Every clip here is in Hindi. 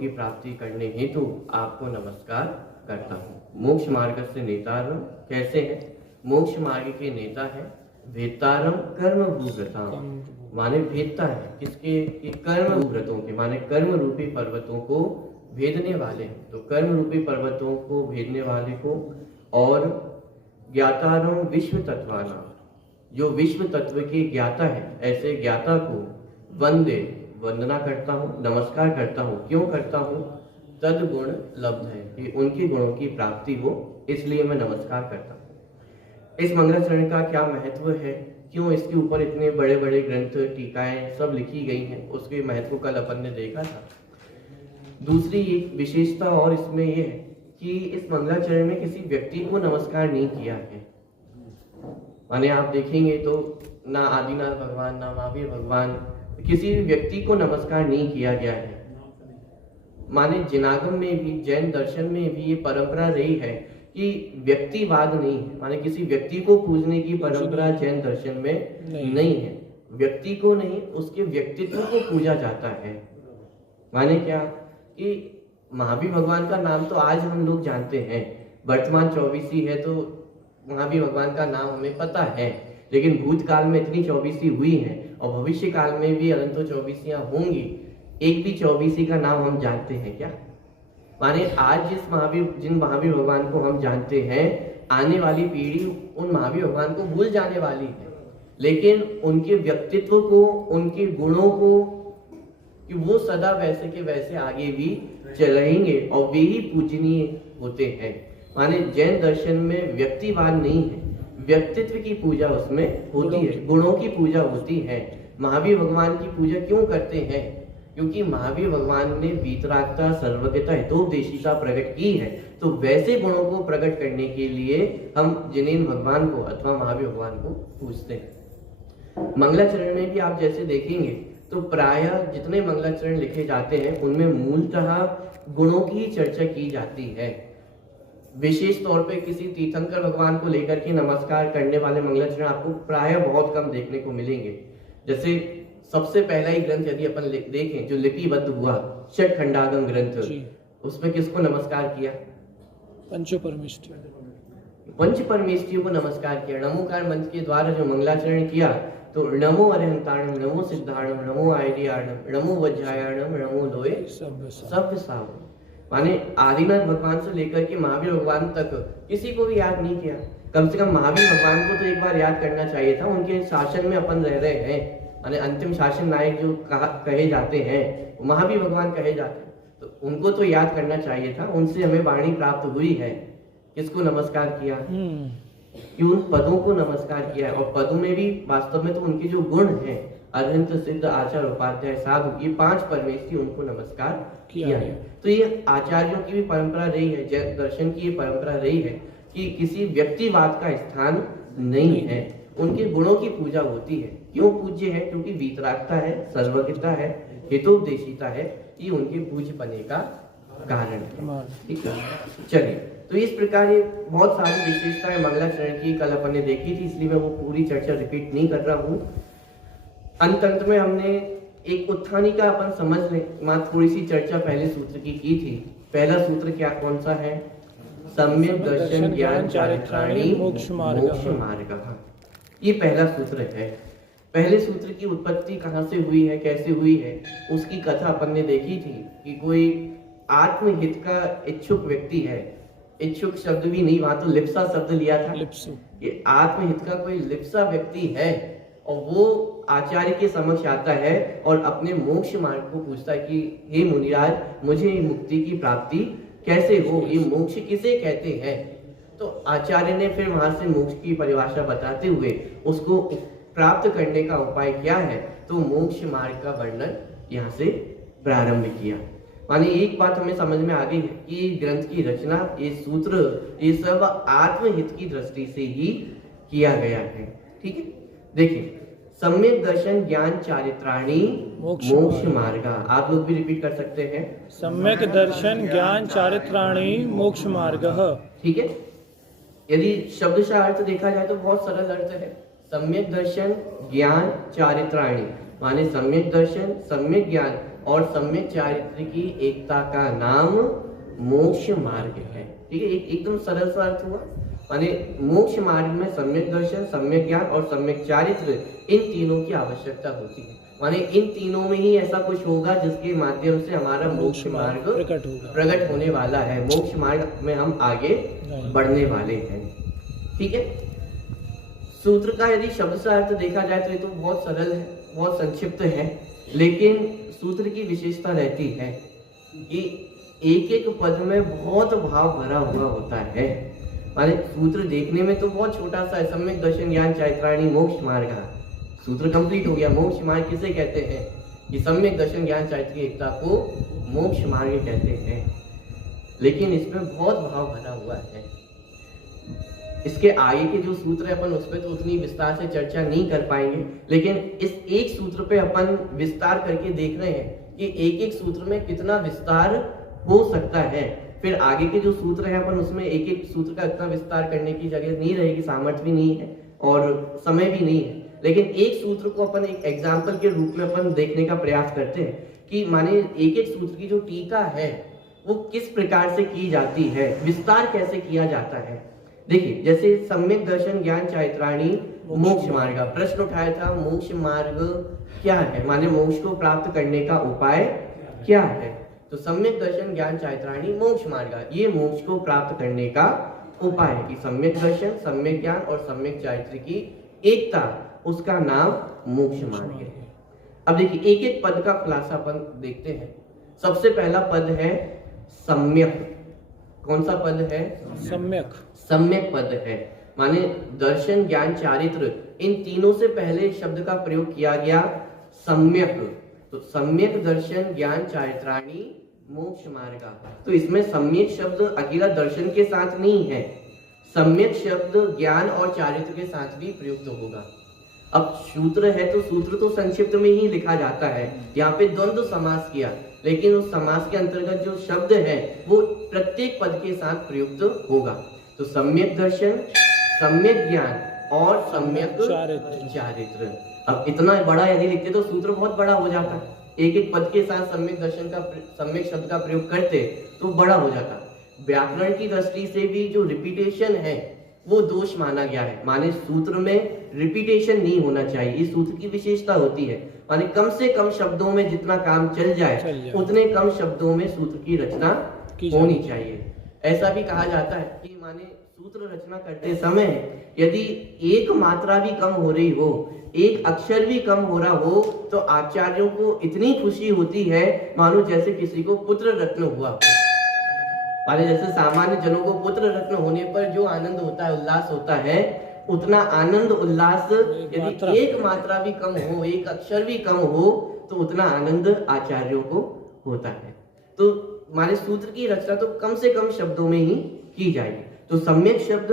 की प्राप्ति करने हेतु आपको नमस्कार करता हूँ। मोक्ष मार्ग से नेतारम कैसे हैं? मोक्ष मार्ग के नेता है भेदतारम कर्म भूव्रताम, माने भेदता है किसके? कि कर्म भूव्रतों के, माने कर्म रूपी पर्वतों को भेदने वाले हैं। तो कर्म रूपी पर्वतों को भेदने वाले को, और ज्ञातारम विश्व तत्वाना, जो विश्व तत्व के ज्ञाता है, ऐसे ज्ञाता को वंदे, वंदना करता हूँ, नमस्कार करता हूँ। क्यों करता हूँ? तद गुण लब्ध है, कि उनके गुणों की प्राप्ति हो, इसलिए मैं नमस्कार करता हूँ। इस मंगलाचरण का क्या महत्व है, क्यों इसके ऊपर इतने बड़े बड़े ग्रंथ, टीकाएं सब लिखी गई हैं, उसके महत्व कल अपन ने देखा था। दूसरी एक विशेषता और इसमें यह है कि इस मंगलाचरण में किसी व्यक्ति को नमस्कार नहीं किया है। माने आप देखेंगे तो ना आदिनाथ भगवान, ना महावीर भगवान, किसी भी व्यक्ति को नमस्कार नहीं किया गया है। माने जिनागम में भी, जैन दर्शन में भी ये परंपरा रही है कि व्यक्तिवाद नहीं है, माने किसी व्यक्ति को पूजने की परंपरा जैन दर्शन में नहीं है। व्यक्ति को नहीं, उसके व्यक्तित्व को पूजा जाता है। माने क्या कि महावीर भगवान का नाम तो आज हम लोग जानते हैं, वर्तमान 24 है तो महावीर भगवान का नाम हमें पता है, लेकिन भूतकाल में इतनी 24 हुई है और भविष्य काल में भी अनंतो 24 होंगी, एक भी 24 का नाम हम जानते हैं क्या? माने आज जिन महावीर भगवान को हम जानते हैं, आने वाली पीढ़ी उन महावीर भगवान को भूल जाने वाली है, लेकिन उनके व्यक्तित्व को, उनके गुणों को, कि वो सदा वैसे के वैसे आगे भी चलेंगे और वे ही पूजनीय होते हैं। माने जैन दर्शन में व्यक्तिवाद नहीं है, व्यक्तित्व की पूजा उसमें होती है, गुणों की पूजा होती है। महावीर भगवान की पूजा क्यों करते हैं? क्योंकि महावीर भगवान ने वीतरागता, सर्वज्ञता, हितोपदेशिता प्रकट की है, तो वैसे गुणों को प्रकट करने के लिए हम जिनेन भगवान को अथवा महावीर भगवान को पूजते हैं। मंगलाचरण में भी आप जैसे देखेंगे तो प्रायः जितने मंगलाचरण लिखे जाते हैं उनमें मूलतः गुणों की चर्चा की जाती है। विशेष तौर पे किसी तीर्थंकर भगवान को लेकर के नमस्कार करने वाले मंगलाचरण आपको प्रायः बहुत कम देखने को मिलेंगे। जैसे सबसे पहला ही ग्रंथ यदि अपन देखें जो लिपिबद्ध हुआ, षटखंडागम ग्रंथ, उसमें किसको नमस्कार किया? पंच परमेष्ठियों को नमस्कार किया। नमोकार मंत्र के द्वारा जो मंगलाचरण किया, तो नमो अरिहंताणम, नमो सिद्धाणम, नमो आयर्याणम, नमो वज्रायणम, नमो लोए सभ्य सावम। माने आदिनाथ भगवान से लेकर के महावीर भगवान तक किसी को भी याद नहीं किया। कम से कम महावीर भगवान को तो एक बार याद करना चाहिए था। उनके शासन में अपन रह रहे हैं, माने अंतिम शासन नायक जो कहे जाते हैं, महावीर भगवान कहे जाते हैं, तो उनको तो याद करना चाहिए था। उनसे हमें वाणी प्राप्त हुई है। किसको नमस्कार किया? कि उन पदों को नमस्कार किया है, और पदों में भी वास्तव में तो उनके जो गुण हैं, अरहंत, सिद्ध, आचार, उपाध्याय, साधु, ये 5 परमेष्ठी, उनको नमस्कार किया है। तो ये आचार्यों की भी परंपरा रही है, जैन दर्शन की ये परंपरा रही है कि किसी व्यक्तिवाद का स्थान नहीं है, उनके गुणों की पूजा होती है। क्यों पूज्य है? क्योंकि वीतरागता है, सर्वज्ञता है, हितोपदेशिता है, ये उनके पूज्य पने का कारण है। ठीक है, चलिए, तो इस प्रकार ये बहुत सारी विशेषताएं मंगलाचरण की कल अपन ने देखी थी, इसलिए मैं वो पूरी चर्चा रिपीट नहीं कर रहा हूँ। अंत में हमने एक उत्थानी का अपन समझ लें, मात्र थोड़ी सी चर्चा पहले सूत्र की थी। पहला सूत्र क्या, कौन सा है? सम्यक दर्शन ज्ञान चारित्राणी मोक्ष मार्ग। ये पहला सूत्र है। पहले सूत्र की उत्पत्ति कहाँ से हुई है, कैसे हुई है, उसकी कथा अपन ने देखी थी कि कोई आत्महित का इच्छुक व्यक्ति है। इच्छुक शब्द भी नहीं, वहां तो लिप्सा शब्द लिया था। ये आत्महित का कोई लिप्सा व्यक्ति है, और वो आचार्य के समक्ष आता है और अपने मोक्ष मार्ग को पूछता है कि हे मुनिराज, मुझे मुक्ति की प्राप्ति कैसे हो, ये मोक्ष किसे कहते हैं? तो आचार्य ने फिर वहां से मोक्ष की परिभाषा बताते हुए उसको प्राप्त करने का उपाय क्या है, तो मोक्ष मार्ग का वर्णन यहाँ से प्रारंभ किया। माने एक बात हमें समझ में आ गई है कि ग्रंथ की रचना, ये सूत्र, ये सब आत्महित की दृष्टि से ही किया गया है। ठीक है, देखिए, सम्यक दर्शन ज्ञान चारित्राणी मोक्ष मार्ग। आप लोग भी रिपीट कर सकते हैं, सम्यक दर्शन ज्ञान चारित्राणी मोक्ष मार्ग। ठीक है, यदि शब्दशः अर्थ देखा जाए तो बहुत सरल अर्थ है। सम्यक दर्शन ज्ञान चारित्राणी, माने सम्यक दर्शन, सम्यक ज्ञान और सम्यक चारित्र की एकता का नाम मोक्ष मार्ग है। ठीक है, एकदम सरल सा अर्थ हुआ। माने मोक्ष मार्ग में सम्यक दर्शन, सम्यक ज्ञान और सम्यक चारित्र, इन तीनों की आवश्यकता होती है। माने इन तीनों में ही ऐसा कुछ होगा जिसके माध्यम से हमारा मोक्ष मार्ग प्रकट होने वाला है। मोक्ष मार्ग में हम आगे बढ़ने वाले हैं। ठीक है, सूत्र का यदि शब्द से अर्थ देखा जाए तो ये तो बहुत सरल है, बहुत संक्षिप्त है, लेकिन सूत्र की विशेषता रहती है कि एक एक पद में बहुत भाव भरा हुआ होता है। माने सूत्र देखने में तो बहुत छोटा सा है, सम्यक दर्शन ज्ञान चारित्राणी मोक्ष मार्ग, सूत्र कंप्लीट हो गया। मोक्ष मार्ग किसे कहते हैं? कि सम्यक दर्शन ज्ञान चारित्र की एकता को मोक्ष मार्ग कहते हैं, लेकिन इसमें बहुत भाव भरा हुआ है। इसके आगे के जो सूत्र है अपन उस पर तो उतनी विस्तार से चर्चा नहीं कर पाएंगे, लेकिन इस एक सूत्र पे अपन विस्तार करके देख रहे हैं कि एक एक सूत्र में कितना विस्तार हो सकता है। फिर आगे के जो सूत्र है अपन उसमें एक एक सूत्र का इतना विस्तार करने की जगह नहीं रहेगी, सामर्थ्य भी नहीं है और समय भी नहीं है। लेकिन एक सूत्र को अपन एक एग्जाम्पल के रूप में अपन देखने का प्रयास करते हैं कि माने एक एक सूत्र की जो टीका है वो किस प्रकार से की जाती है, विस्तार कैसे किया जाता है। देखिए, जैसे सम्यक दर्शन ज्ञान चारित्राणी मोक्ष मार्ग, प्रश्न उठाया था मोक्ष मार्ग क्या है, माने मोक्ष को प्राप्त करने का उपाय क्या है। तो सम्यक दर्शन ज्ञान चारित्राणी मोक्ष मार्ग, ये मोक्ष को प्राप्त करने का उपाय है कि सम्यक दर्शन, सम्यक ज्ञान और सम्यक चारित्र की एकता, उसका नाम मोक्ष मार्ग है। अब देखिए एक एक पद का खुलासा अपन देखते हैं। सबसे पहला पद है सम्यक। कौन सा पद है? सम्यक। सम्यक पद है, माने दर्शन ज्ञान चारित्र, इन तीनों से पहले शब्द का प्रयोग किया गया सम्यक। तो सम्यक दर्शन ज्ञान चारित्राणी मोक्ष मार्ग, तो इसमें सम्यक शब्द अकेला दर्शन के साथ नहीं है, सम्यक शब्द ज्ञान और चारित्र के साथ भी प्रयुक्त होगा। अब सूत्र है तो सूत्र तो संक्षिप्त में ही लिखा जाता है, यहाँ पे द्वंद्व समास किया, लेकिन उस समास के अंतर्गत जो शब्द है वो प्रत्येक पद के साथ प्रयुक्त होगा। तो सम्यक दर्शन, सम्यक ज्ञान और सम्यक चारित्र। अब इतना बड़ा यदि लिखते तो सूत्र बहुत बड़ा हो जाता, एक एक पद के साथ सम्यक दर्शन का, सम्यक शब्द का प्रयोग करते तो बड़ा हो जाता। व्याकरण की दृष्टि से भी जो रिपीटेशन है वो दोष माना गया है, माने सूत्र में रिपीटेशन नहीं होना चाहिए, इस सूत्र की विशेषता होती है। माने कम से कम शब्दों में जितना काम चल जाए उतने कम शब्दों में सूत्र की रचना होनी चाहिए। ऐसा भी कहा जाता है कि माने सूत्र रचना करते समय यदि एक मात्रा भी कम हो रही हो, एक अक्षर भी कम हो रहा हो, तो आचार्यों को इतनी खुशी होती है मानो जैसे किसी को पुत्र रत्न हुआ। माने जैसे सामान्य जनों को पुत्र रत्न होने पर जो आनंद होता है, उल्लास होता है, उतना आनंद उल्लास यदि एक मात्रा भी कम हो, एक अक्षर भी कम हो, तो उतना आनंद आचार्यों को होता है। तो माने सूत्र की रचना तो कम से कम शब्दों में ही की जाएगी। तो सम्यक शब्द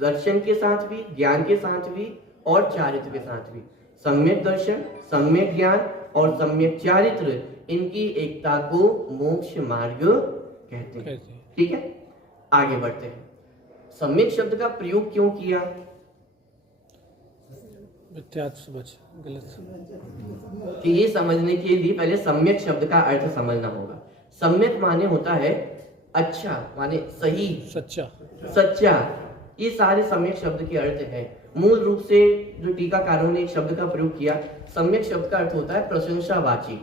दर्शन के साथ भी, ज्ञान के साथ भी और चारित्र के साथ भी, सम्यक दर्शन, सम्यक ज्ञान और सम्यक चारित्र, इनकी एकता को मोक्ष मार्ग कहते हैं। ठीक है, आगे बढ़ते हैं। सम्यक शब्द का प्रयोग क्यों किया? कि ये समझने के लिए पहले सम्यक शब्द का अर्थ समझना होगा। सम्यक माने होता है अच्छा, माने सही, सच्चा, सच्चा, ये सारे सम्यक शब्द के अर्थ हैं। मूल रूप से जो टीकाकारों ने एक शब्द का प्रयोग किया, सम्यक शब्द का अर्थ होता है प्रशंसावाची।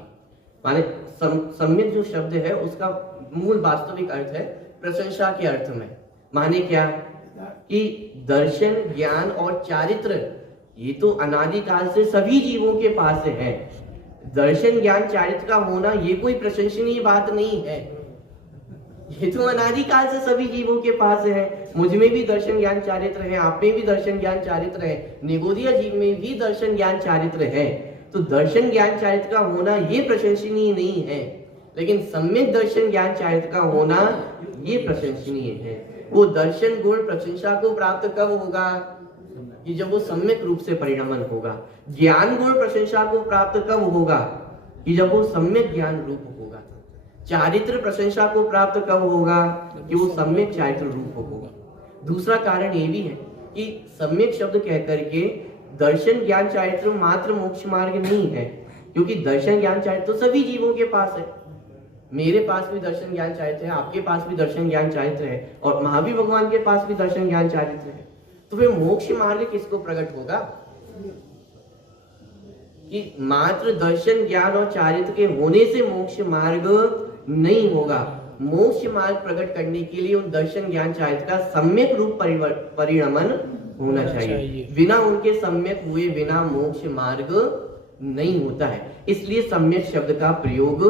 माने सम्यक जो शब्द है उसका मूल वास्तविक अर्थ है प्रशंसा के अर्थ में। माने क्या कि दर्शन, ज्ञान और चारित्र ये तो अनादिकाल से सभी जीवों के पास है। दर्शन, ज्ञान, चारित्र का होना ये कोई प्रशंसनीय बात नहीं है, ये तो अनादिकाल से सभी जीवों के पास है। मुझ में भी दर्शन, ज्ञान, चारित्र है, आप में भी दर्शन, ज्ञान, चारित्र है, निगोदिया जीव में भी दर्शन, ज्ञान, चारित्र है। तो दर्शन, ज्ञान, चारित्र का होना ये प्रशंसनीय नहीं है, लेकिन सम्यक दर्शन, ज्ञान, चारित्र का होना ये प्रशंसनीय है। वो दर्शन गुण प्रशंसा को प्राप्त कब होगा? कि जब वो सम्यक रूप से परिणमन होगा। ज्ञान गुण प्रशंसा को प्राप्त कब होगा? कि जब वो सम्यक ज्ञान रूप होगा। चारित्र प्रशंसा को प्राप्त कब होगा? कि वो सम्यक चारित्र रूप होगा। दूसरा कारण ये भी है कि सम्यक शब्द कह करके दर्शन, ज्ञान, चारित्र मात्र मोक्ष मार्ग नहीं है, क्योंकि दर्शन ज्ञान चारित्र तो सभी जीवों के पास है। मेरे पास भी दर्शन ज्ञान चारित्र है, आपके पास भी दर्शन ज्ञान चारित्र है, और महावीर भगवान के पास भी दर्शन ज्ञान चारित्र है। तो फिर मोक्ष मार्ग किसको प्रकट होगा? कि मात्र दर्शन ज्ञान और चारित्र के होने से मोक्ष मार्ग नहीं होगा। मोक्ष मार्ग प्रकट करने के लिए उन दर्शन ज्ञान चारित्र का सम्यक रूप परिणमन होना चाहिए। बिना उनके सम्यक हुए बिना मोक्ष मार्ग नहीं होता है। इसलिए सम्यक शब्द का प्रयोग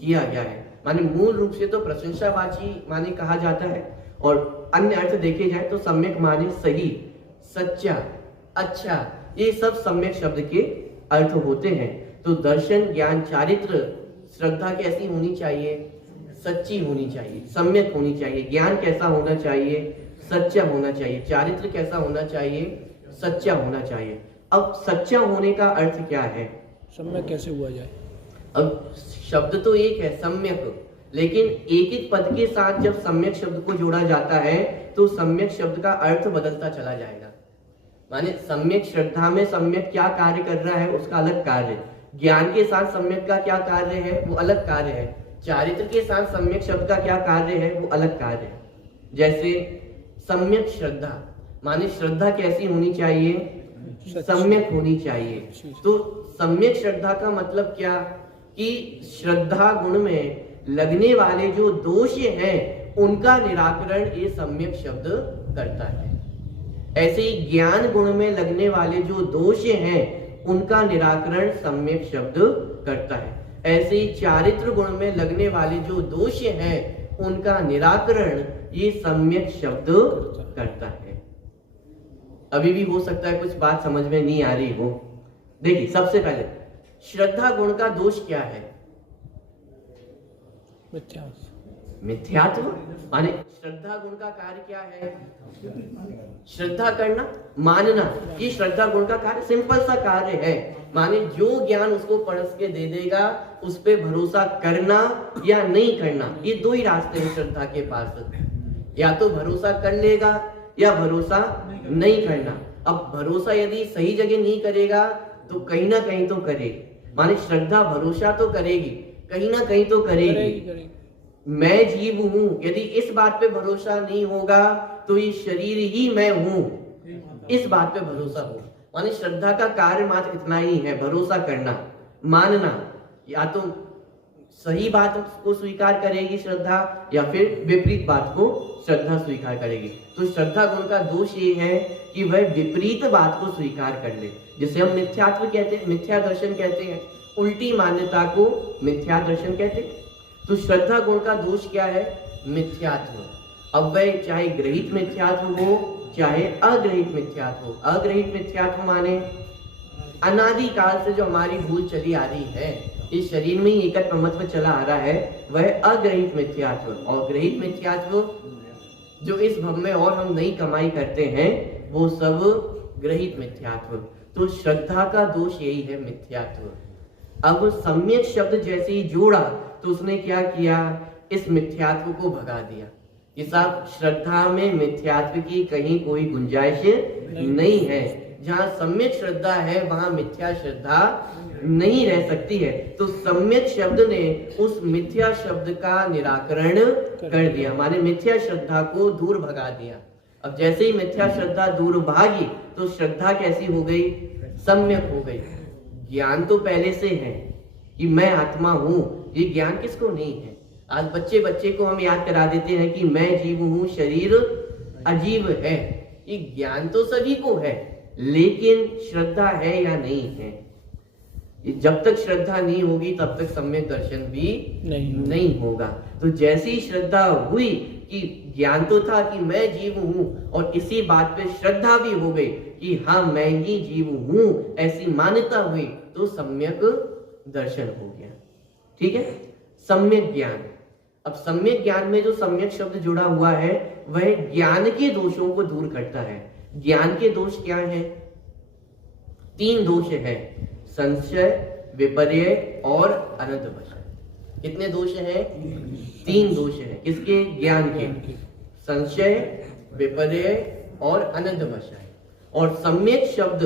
किया गया है। माने मूल रूप से तो प्रशंसावाची माने कहा जाता है, और अन्य अर्थ देखे जाए तो सम्यक माने सही, सच्चा, अच्छा, ये सब सम्यक शब्द के अर्थ होते हैं। तो दर्शन ज्ञान चारित्र श्रद्धा कैसी होनी चाहिए? सच्ची होनी चाहिए, सम्यक होनी चाहिए। ज्ञान कैसा होना चाहिए? सच्चा होना चाहिए। चारित्र कैसा होना चाहिए? सच्चा होना चाहिए। अब सच्चा होने का अर्थ क्या है? सम्यक कैसे हुआ जाए? अब शब्द तो एक है सम्यक, लेकिन एक एक पद के साथ जब सम्यक शब्द को जोड़ा जाता है तो सम्यक शब्द का अर्थ बदलता चला जाएगा। माने सम्यक श्रद्धा में सम्यक क्या कार्य कर रहा है उसका अलग कार्य, ज्ञान के साथ सम्यक का क्या कार्य है वो अलग कार्य है, चारित्र के साथ सम्यक शब्द का क्या कार्य है वो अलग कार्य है। जैसे सम्यक श्रद्धा माने श्रद्धा कैसी होनी चाहिए? सम्यक होनी चाहिए। तो सम्यक श्रद्धा का मतलब क्या? कि श्रद्धा गुण में लगने वाले जो दोष हैं उनका निराकरण ये सम्यक शब्द करता है। ऐसे ही ज्ञान गुण में लगने वाले जो दोष हैं उनका निराकरण सम्यक शब्द करता है। ऐसे ही चारित्र गुण में लगने वाले जो दोष हैं उनका निराकरण ये सम्यक शब्द करता है। अभी भी हो सकता है कुछ बात समझ में नहीं आ रही हो। देखिए, सबसे पहले श्रद्धा गुण का दोष क्या है? मिथ्यात्व। माने श्रद्धा गुण का कार्य क्या है? श्रद्धा करना, मानना। ये श्रद्धा गुण का कार्य सिंपल सा कार्य है। माने जो ज्ञान उसको परस के दे देगा उस पे भरोसा करना या नहीं करना, ये दो ही रास्ते हैं श्रद्धा के पास। या तो भरोसा कर लेगा या भरोसा नहीं करना। अब भरोसा यदि सही जगह नहीं करेगा तो कहीं ना कहीं तो करेगी। माने श्रद्धा भरोसा तो करेगी, कहीं ना कहीं तो करेगी। मैं जीव हूं, यदि इस बात पे भरोसा नहीं होगा तो ये शरीर ही मैं हूं, इस बात पे भरोसा हो। माने श्रद्धा का कार्य मात्र इतना ही है, भरोसा करना, मानना। या तो सही बात को स्वीकार करेगी श्रद्धा या फिर विपरीत बात को श्रद्धा स्वीकार करेगी। तो श्रद्धा गुण का दोष ये है कि वह विपरीत बात को स्वीकार कर ले, जिसे हम मिथ्यात्व कहते हैं, मिथ्या दर्शन कहते हैं। उल्टी मान्यता को मिथ्या दर्शन कहते हैं। तो श्रद्धा गुण का दोष क्या है? मिथ्यात्व। अब वह चाहे ग्रहित मिथ्यात्व हो चाहे अग्रहित मिथ्यात्व हो। अग्रहित मिथ्यात्व माने अनादि काल से जो हमारी भूल चली आ रही है, इस शरीर में ही एकत्र ममत्व चला आ रहा है, वह अग्रहित मिथ्यात्व। और ग्रहित मिथ्यात्व जो इस भव में और हम नई कमाई करते हैं वो सब ग्रहित मिथ्यात्व। तो श्रद्धा का दोष यही है, मिथ्यात्व। अब सम्यक शब्द जैसे ही जोड़ा तो उसने क्या किया? इस मिथ्यात्व को भगा दिया। कि साहब श्रद्धा में मिथ्यात्व की कहीं कोई गुंजाइश नहीं है। जहां सम्यक श्रद्धा है वहां मिथ्या श्रद्धा नहीं रह सकती है। तो सम्यक शब्द ने उस मिथ्या शब्द का निराकरण कर दिया, माने मिथ्या श्रद्धा को दूर भगा दिया। अब जैसे ही मिथ्या श्रद्धा दूर भागी तो श्रद्धा कैसी हो गई? सम्यक हो गई। ज्ञान तो पहले से है कि मैं आत्मा हूं, ये ज्ञान किसको नहीं है? आज बच्चे को हम याद करा देते हैं कि मैं जीव हूं, शरीर अजीब है। ये ज्ञान तो सभी को है, लेकिन श्रद्धा है या नहीं है? जब तक श्रद्धा नहीं होगी तब तक सम्यक दर्शन भी नहीं होगा। तो जैसी ही श्रद्धा हुई कि ज्ञान तो था कि मैं जीव हूं, और इसी बात पे श्रद्धा भी हो गई कि हाँ मैं ही जीव हूं, ऐसी मान्यता हुई, तो सम्यक दर्शन हो गया। ठीक है, सम्यक ज्ञान। अब सम्यक ज्ञान में जो सम्यक शब्द जुड़ा हुआ है वह ज्ञान के दोषों को दूर करता है। ज्ञान के दोष क्या है? 3 दोष है, संशय, विपर्य और अनंतवश। कितने दोष हैं? 3 दोष हैं। किसके? ज्ञान के। संशय, विपर्य और अनंतवश है। और सम्यक शब्द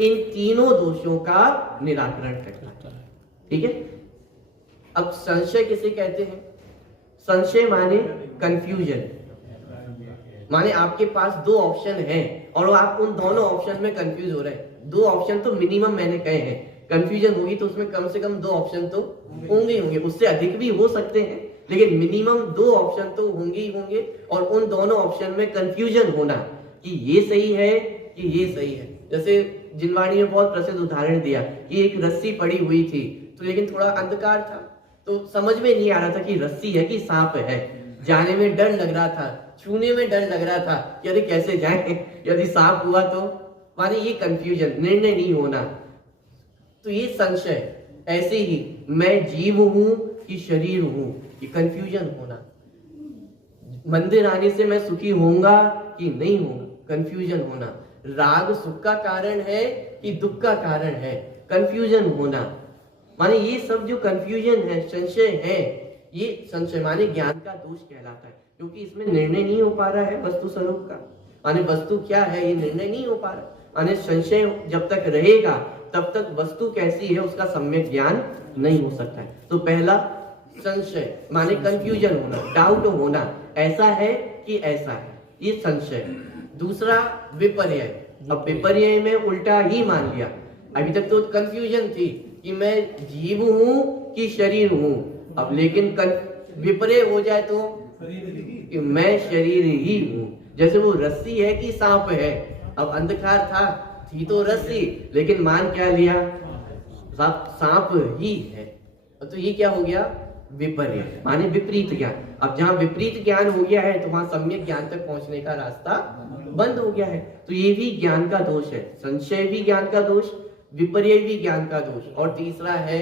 इन तीनों दोषों का निराकरण करता है। ठीक है। अब संशय किसे कहते हैं? संशय माने कंफ्यूजन, माने आपके पास दो ऑप्शन हैं और आप उन दोनों ऑप्शन में कंफ्यूज हो रहे हैं। दो ऑप्शन तो मिनिमम मैंने कहे हैं, कंफ्यूजन होगी तो उसमें कम से कम दो ऑप्शन तो होंगे ही होंगे, उससे अधिक भी हो सकते हैं, लेकिन मिनिमम दो ऑप्शन तो होंगे ही होंगे। और उन दोनों ऑप्शन में कंफ्यूजन होना कि ये सही है कि ये सही है। जैसे जिनवाणी में बहुत प्रसिद्ध उदाहरण दिया कि एक रस्सी पड़ी हुई थी, तो लेकिन थोड़ा अंधकार था तो समझ में नहीं आ रहा था कि रस्सी है कि सांप है। जाने में डर लग रहा था, छूने में डर लग रहा था कि अरे कैसे जाए, यदि सांप हुआ तो, माने ये कंफ्यूजन, निर्णय नहीं होना, तो ये संशय। ऐसे ही मैं जीव हूं कि शरीर हूं, ये कंफ्यूजन होना। मंदिर आने से मैं सुखी होऊंगा कि नहीं होऊंगा, कंफ्यूजन होना। राग सुख का कारण है कि दुख का कारण है, कंफ्यूजन होना। माने ये सब जो कंफ्यूजन है, संशय है, ये संशय माने ज्ञान का दोष कहलाता है, क्योंकि इसमें निर्णय नहीं हो पा रहा है वस्तु स्वरूप का। माने वस्तु क्या है ये निर्णय नहीं हो पा रहा। माने संशय जब तक रहेगा तब तक वस्तु कैसी है उसका सम्यक ज्ञान नहीं हो सकता है। तो पहला संशय माने कंफ्यूजन होना, डाउट होना, ऐसा है कि ऐसा है, ये संशय। दूसरा विपर्यय। अब विपर्यय में उल्टा ही मान लिया। अभी तक तो कंफ्यूजन थी कि मैं जीव हूं कि शरीर हूं, अब लेकिन विपर्यय हो जाए तो कि मैं शरीर ही हूं। जैसे वो रस्सी है कि सांप है, अब अंधकार था, थी तो रस्सी, लेकिन मान क्या लिया, सांप ही है। तो ये क्या हो गया, विपर्य माने विपरीत ज्ञान। अब जहां विपरीत ज्ञान हो गया है तो वहां सम्यक ज्ञान तक पहुंचने का रास्ता बंद हो गया है। तो ये भी ज्ञान का दोष है, संशय भी ज्ञान का दोष, विपर्य भी ज्ञान का दोष। और तीसरा है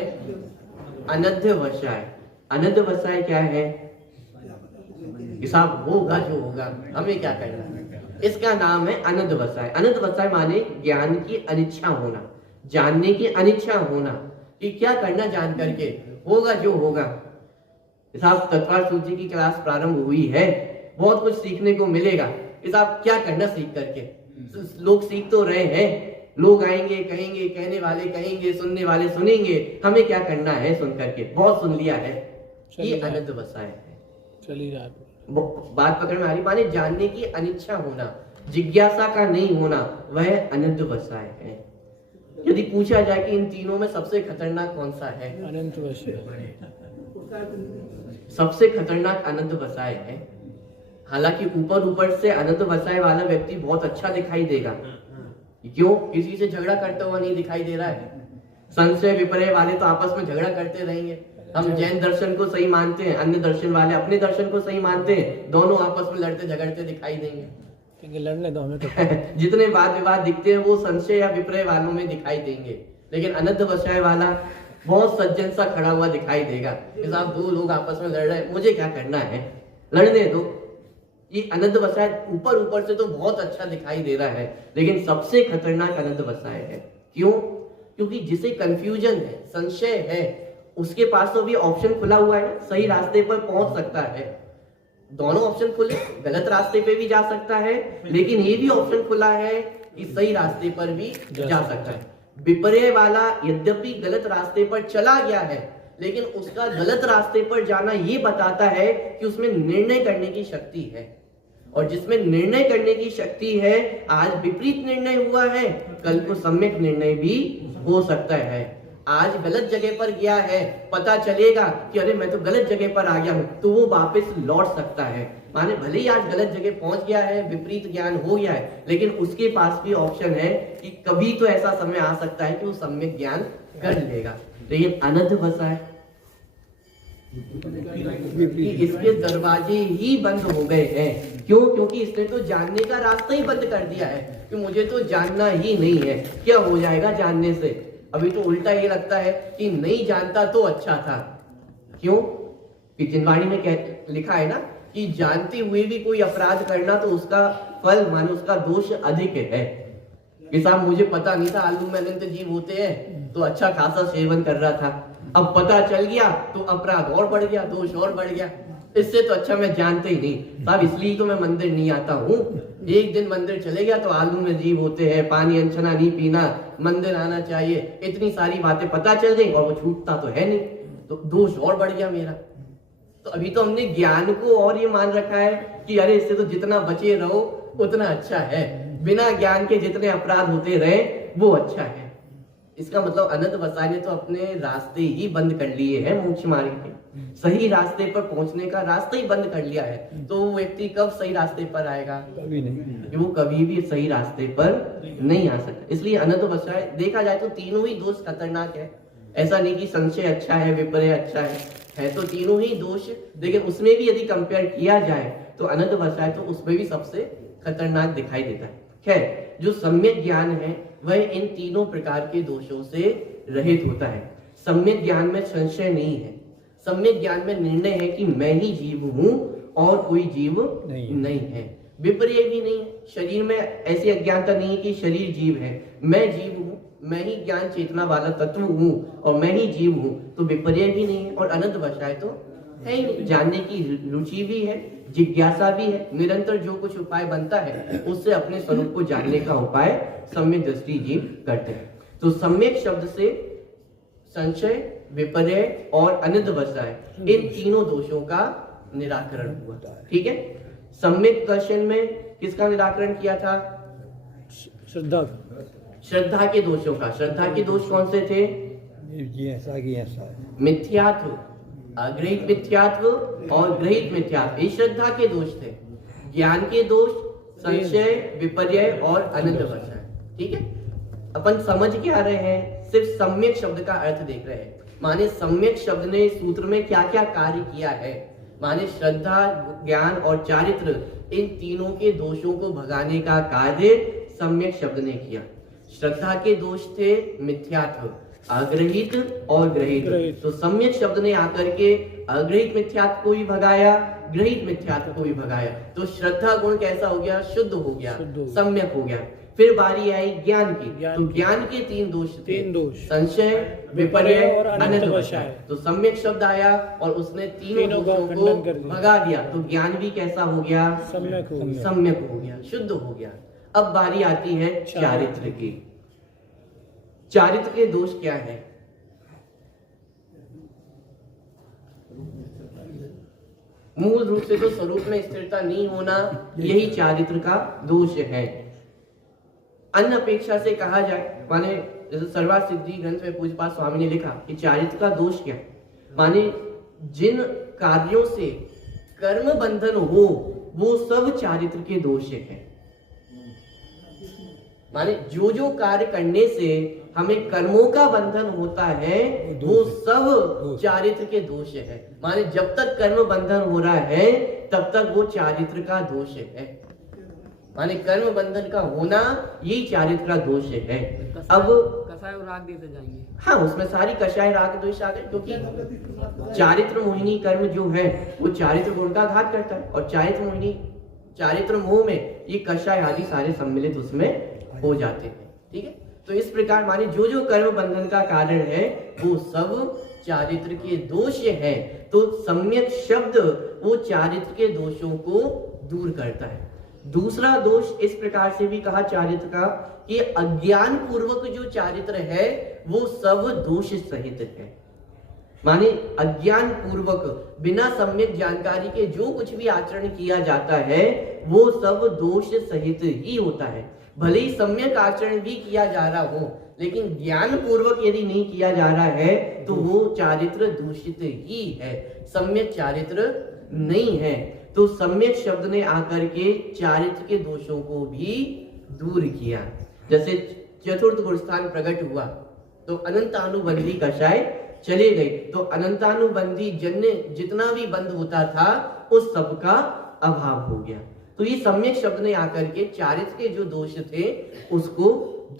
अनध्यवसाय। अनध्यवसाय क्या है, हिसाब होगा जो होगा, हमें क्या करना, इसका नाम है अनध्यवसाय। अनध्यवसाय माने ज्ञान की अनिच्छा होना, जानने की अनिच्छा होना कि क्या करना, जान करके होगा जो होगा। साहब तत्वार सूची की क्लास प्रारंभ हुई है, बहुत कुछ सीखने को मिलेगा। साहब क्या करना सीख करके, लोग सीख तो रहे हैं, लोग आएंगे कहेंगे, कहने वाले कहेंगे, सुनने वाले सुनेंगे, हमें क्या करना है सुन करके, बहुत सुन लिया है, ये अनध्यवसाय है। चली रहा बात पकड़ में आ रही। माने जानने की अनिच्छा होना, जिज्ञासा का नहीं होना, वह अनध्यवसाय है। यदि पूछा जाए कि इन तीनों में सबसे खतरनाक कौन सा है, सबसे खतरनाक अनध्यवसाय है। हालांकि ऊपर ऊपर से अनध्यवसाय वाला व्यक्ति बहुत अच्छा दिखाई देगा, क्यों, किसी से झगड़ा करता हुआ नहीं दिखाई दे रहा है। संशय विपर्य वाले तो आपस में झगड़ा करते रहेंगे। हम जैन दर्शन को सही मानते हैं, अन्य दर्शन वाले अपने दर्शन को सही मानते हैं, दोनों आपस में लड़ते झगड़ते दिखाई देंगे। लड़ने दो हमें तो जितने वाद विवाद दिखते हैं वो संशय या विपर्य वालों में दिखाई देंगे, लेकिन अनध्यवसाय वाला बहुत सज्जन सा खड़ा हुआ दिखाई देगा कि साहब दो लोग आपस में लड़ रहे हैं, मुझे क्या करना है, लड़ने दो। ये अनध्यवसाय ऊपर ऊपर से तो बहुत अच्छा दिखाई दे रहा है, लेकिन सबसे खतरनाक अनध्यवसाय है। क्यों, क्योंकि जिसे कंफ्यूजन है, संशय है, उसके पास तो भी ऑप्शन खुला हुआ है, सही रास्ते पर पहुंच सकता है। दोनों ऑप्शन खुले, गलत रास्ते पे भी जा सकता है, लेकिन ये भी ऑप्शन खुला है कि सही रास्ते पर भी जा सकता है। विपर्य वाला यद्यपि गलत रास्ते पर चला गया है, लेकिन उसका गलत रास्ते पर जाना ये बताता है कि उसमें निर्णय करने की शक्ति है, और जिसमें निर्णय करने की शक्ति है, आज विपरीत निर्णय हुआ है, कल को सम्यक निर्णय भी हो सकता है। आज गलत जगह पर गया है, पता चलेगा कि अरे मैं तो गलत जगह पर आ गया हूं, तो वो वापस लौट सकता है। माने भले ही आज गलत जगह पहुंच गया है, विपरीत ज्ञान हो गया है, लेकिन उसके पास भी ऑप्शन है कि कभी तो ऐसा समय आ सकता है कि वो सम्यक ज्ञान कर लेगा। लेकिन अनध्यवसाय इसके दरवाजे ही बंद हो गए हैं। क्यों, क्योंकि इसने तो जानने का रास्ता ही बंद कर दिया है कि मुझे तो जानना ही नहीं है, क्या हो जाएगा जानने से। अभी तो उल्टा ये लगता है कि नहीं जानता तो अच्छा था। क्यों, कि जिनवाणी में लिखा है ना कि जानते हुए भी कोई अपराध करना तो उसका फल माने उसका दोष अधिक है। कि साहब मुझे पता नहीं था आलू में अनंत जीव होते हैं, तो अच्छा खासा सेवन कर रहा था, अब पता चल गया तो अपराध और बढ़ गया, दोष और बढ़ गया। इससे तो अच्छा मैं जानते ही नहीं साहब, इसलिए तो मैं मंदिर नहीं आता हूँ एक दिन मंदिर चले गया तो आलू में जीव होते हैं, पानी अनछना नहीं पीना, मंदिर आना चाहिए, इतनी सारी बातें पता चल गई और वो छूटता तो है नहीं, तो दोष और बढ़ गया मेरा। तो अभी तो हमने ज्ञान को और ये मान रखा है कि अरे इससे तो जितना बचे रहो उतना अच्छा है, बिना ज्ञान के जितने अपराध होते रहे वो अच्छा है। इसका मतलब अनंत बसाई ने तो अपने रास्ते ही बंद कर लिए हैं, मोक्ष मार्ग के सही रास्ते पर पहुंचने का रास्ता ही बंद कर लिया है। तो वो व्यक्ति कब सही रास्ते पर आएगा? कभी नहीं, वो कभी भी सही रास्ते पर नहीं आ सकता। इसलिए अनंत बसाई देखा जाए तो तीनों ही दोष खतरनाक है। ऐसा नहीं कि संशय अच्छा है, विपर्य अच्छा है तो तीनों ही दोष, लेकिन उसमें भी यदि कंपेयर किया जाए तो अनंत बसाई तो उसमें भी सबसे खतरनाक दिखाई देता है। खैर, जो सम्यक ज्ञान है वह इन तीनों प्रकार के दोषों से रहित होता है। सम्यक ज्ञान में संशय नहीं है, सम्यक ज्ञान में निर्णय है कि मैं ही जीव हूं और कोई जीव नहीं है। विपर्य भी नहीं है, शरीर में ऐसी अज्ञानता नहीं है कि शरीर जीव है, मैं जीव हूं, मैं ही ज्ञान चेतना वाला तत्व हूं और मैं ही जीव हूं, तो विपर्य भी नहीं है। और अनंत बसाई तो है ही नहीं, जानने की रुचि भी है, जिज्ञासा भी है, निरंतर जो कुछ उपाय बनता है उससे अपने स्वरूप को जानने का उपाय सम्यक दृष्टि जीव करते हैं। तो सम्यक शब्द से संशय, विपर्य और अनंत बसाई इन तीनों दोषों का निराकरण हुआ। ठीक है, सम्यक दर्शन में किसका निराकरण किया था? श्रद्धा के दोषों का। श्रद्धा के दोष कौन से थे? ये ऐसा कि ऐसा है, मिथ्यात्व, अग्रहित मिथ्यात्व और ग्रहित मिथ्यात्व, ये श्रद्धा के दोष थे। ज्ञान के दोष संशय, विपर्य और अनंत बसाई। ठीक है, अपन समझ क्या रहे हैं? सिर्फ सम्यक शब्द का अर्थ देख रहे हैं। माने सम्यक शब्द ने सूत्र में क्या क्या कार्य किया है, माने श्रद्धा, ज्ञान और चारित्र, इन तीनों के दोषों को भगाने का कार्य सम्यक शब्द ने किया। श्रद्धा के दोष थे मिथ्यात्व, अग्रहित और ग्रहित। तो सम्यक शब्द ने आकर के अग्रहित मिथ्यात्व को भी भगाया, ग्रहित मिथ्यात्व को भी भगाया। तो श्रद्धा गुण कैसा हो गया? शुद्ध हो गया, सम्यक हो गया। फिर बारी आई ज्ञान की। तो ज्ञान के तीन दोष थे, संशय, विपर्य और अनंत बसाई। तो सम्यक शब्द आया और उसने तीनों दोषों को भगा दिया, तो ज्ञान भी कैसा हो गया? सम्यक हो गया, शुद्ध हो गया। अब बारी आती है चारित्र की। चारित्र के दोष क्या है? मूल रूप से तो स्वरूप में स्थिरता नहीं होना, यही चारित्र का दोष है। अन्य अपेक्षा से कहा जाए, माने जैसे सर्वार्थ सिद्धि ग्रंथ में पूज्यपाद स्वामी ने लिखा कि चारित्र का दोष क्या है, माने जिन कार्यों से कर्म बंधन हो वो सब चारित्र के दोष है। माने जो जो कार्य करने से हमें कर्मों का बंधन होता है वो सब चारित्र के दोष है। माने जब तक कर्म बंधन हो रहा है तब तक वो चारित्र का दोष है। माने कर्म बंधन का होना यही चारित्र का दोष है। अब कषाय और राग देते जाएंगे। हाँ, उसमें सारी कषाय राग द्वेष आ गए, क्योंकि चारित्र मोहिनी कर्म जो है वो चारित्र गुण का घात करता है और चारित्र मोहिनी, चारित्र मोह में ये कषाय आदि सारे सम्मिलित उसमें हो जाते हैं। ठीक है, तो इस प्रकार माने जो जो कर्म बंधन का कारण है वो सब चारित्र के दोष है। तो सम्यक शब्द वो चारित्र के दोषों को दूर करता है। दूसरा दोष इस प्रकार से भी कहा चारित्र का कि अज्ञान पूर्वक जो चारित्र है वो सब दोष सहित है। माने अज्ञान पूर्वक बिना सम्यक जानकारी के जो कुछ भी आचरण किया जाता है वो सब दोष सहित ही होता है। भले ही सम्यक आचरण भी किया जा रहा हो, लेकिन ज्ञान पूर्वक यदि नहीं किया जा रहा है तो वो चारित्र दूषित ही है, सम्यक चारित्र नहीं है। तो सम्यक शब्द ने आकर के चारित्र के दोषों को भी दूर किया। जैसे चतुर्थ गुणस्थान प्रकट हुआ तो अनंतानुबंधी कषाय चले गए, तो अनंतानुबंधी जन्य जितना भी बंद होता था उस सब का अभाव हो गया। तो ये सम्यक शब्द ने आकर के चारित्र के जो दोष थे उसको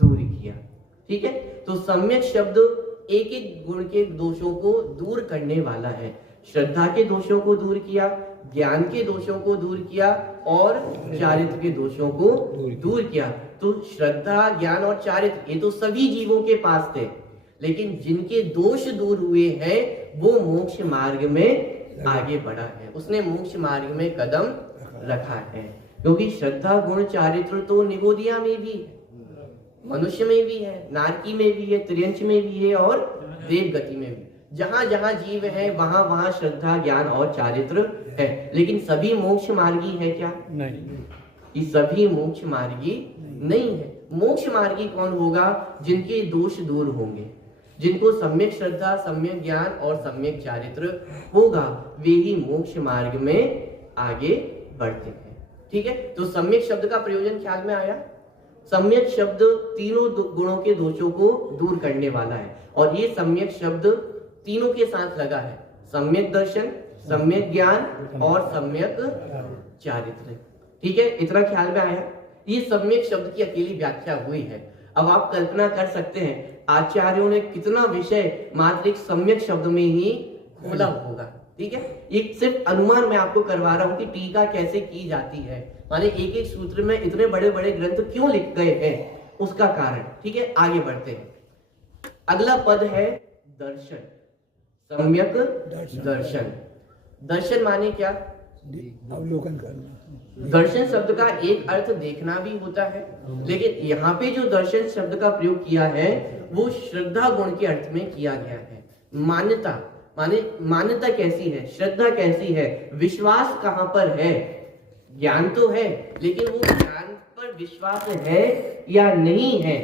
दूर किया। ठीक है, तो सम्यक शब्द एक एक गुण के दोषों को दूर करने वाला है। श्रद्धा के दोषों को दूर किया, ज्ञान के दोषों को दूर किया और चारित्र के दोषों को दूर किया। तो श्रद्धा, ज्ञान और चारित्र ये तो सभी जीवों के पास थे, लेकिन जिनके दोष दूर हुए हैं वो मोक्ष मार्ग में आगे बढ़ा है, उसने मोक्ष मार्ग में कदम रखा है। क्योंकि श्रद्धा गुण चारित्र तो निगोदिया में भी है, मनुष्य में भी है, नारकी में भी है, त्रियंच में भी है और देव गति में भी। जहां जहां जीव है वहां वहां श्रद्धा ज्ञान और चारित्र है। लेकिन सभी मोक्ष मार्गी है क्या? नहीं। कि सभी मोक्ष मार्गी नहीं है। मोक्ष मार्गी कौन होगा? जिनके दोष दूर होंगे, जिनको सम्यक श्रद्धा, सम्यक ज्ञान और सम्यक चारित्र होगा, वे ही मोक्ष मार्ग में आगे बढ़ते हैं। ठीक है, तो सम्यक शब्द का प्रयोजन ख्याल में आया। सम्यक शब्द तीनों गुणों के दोषों को दूर करने वाला है, और ये सम्यक शब्द तीनों के साथ लगा है, सम्यक दर्शन, सम्यक ज्ञान और सम्यक चारित्र। ठीक है, इतना ख्याल में आया। ये सम्यक शब्द की अकेली व्याख्या हुई है। अब आप कल्पना कर सकते हैं आचार्यों ने कितना विषय मात्र एक सम्यक शब्द में ही खोला होगा। ठीक है, एक सिर्फ अनुमान मैं आपको करवा रहा हूं कि टीका कैसे की जाती है, माने एक एक सूत्र में इतने बड़े बड़े ग्रंथ क्यों लिख गए हैं, उसका कारण। ठीक है, आगे बढ़ते हैं। अगला पद है दर्शन, सम्यक दर्शन। दर्शन माने क्या? अवलोकन करना। दर्शन शब्द का एक अर्थ देखना भी होता है, लेकिन यहाँ पे जो दर्शन शब्द का प्रयोग किया है वो श्रद्धा गुण के अर्थ में किया गया है। मान्यता माने मान्यता कैसी है, श्रद्धा कैसी है, विश्वास कहाँ पर है? ज्ञान तो है, लेकिन वो ज्ञान पर विश्वास है या नहीं है,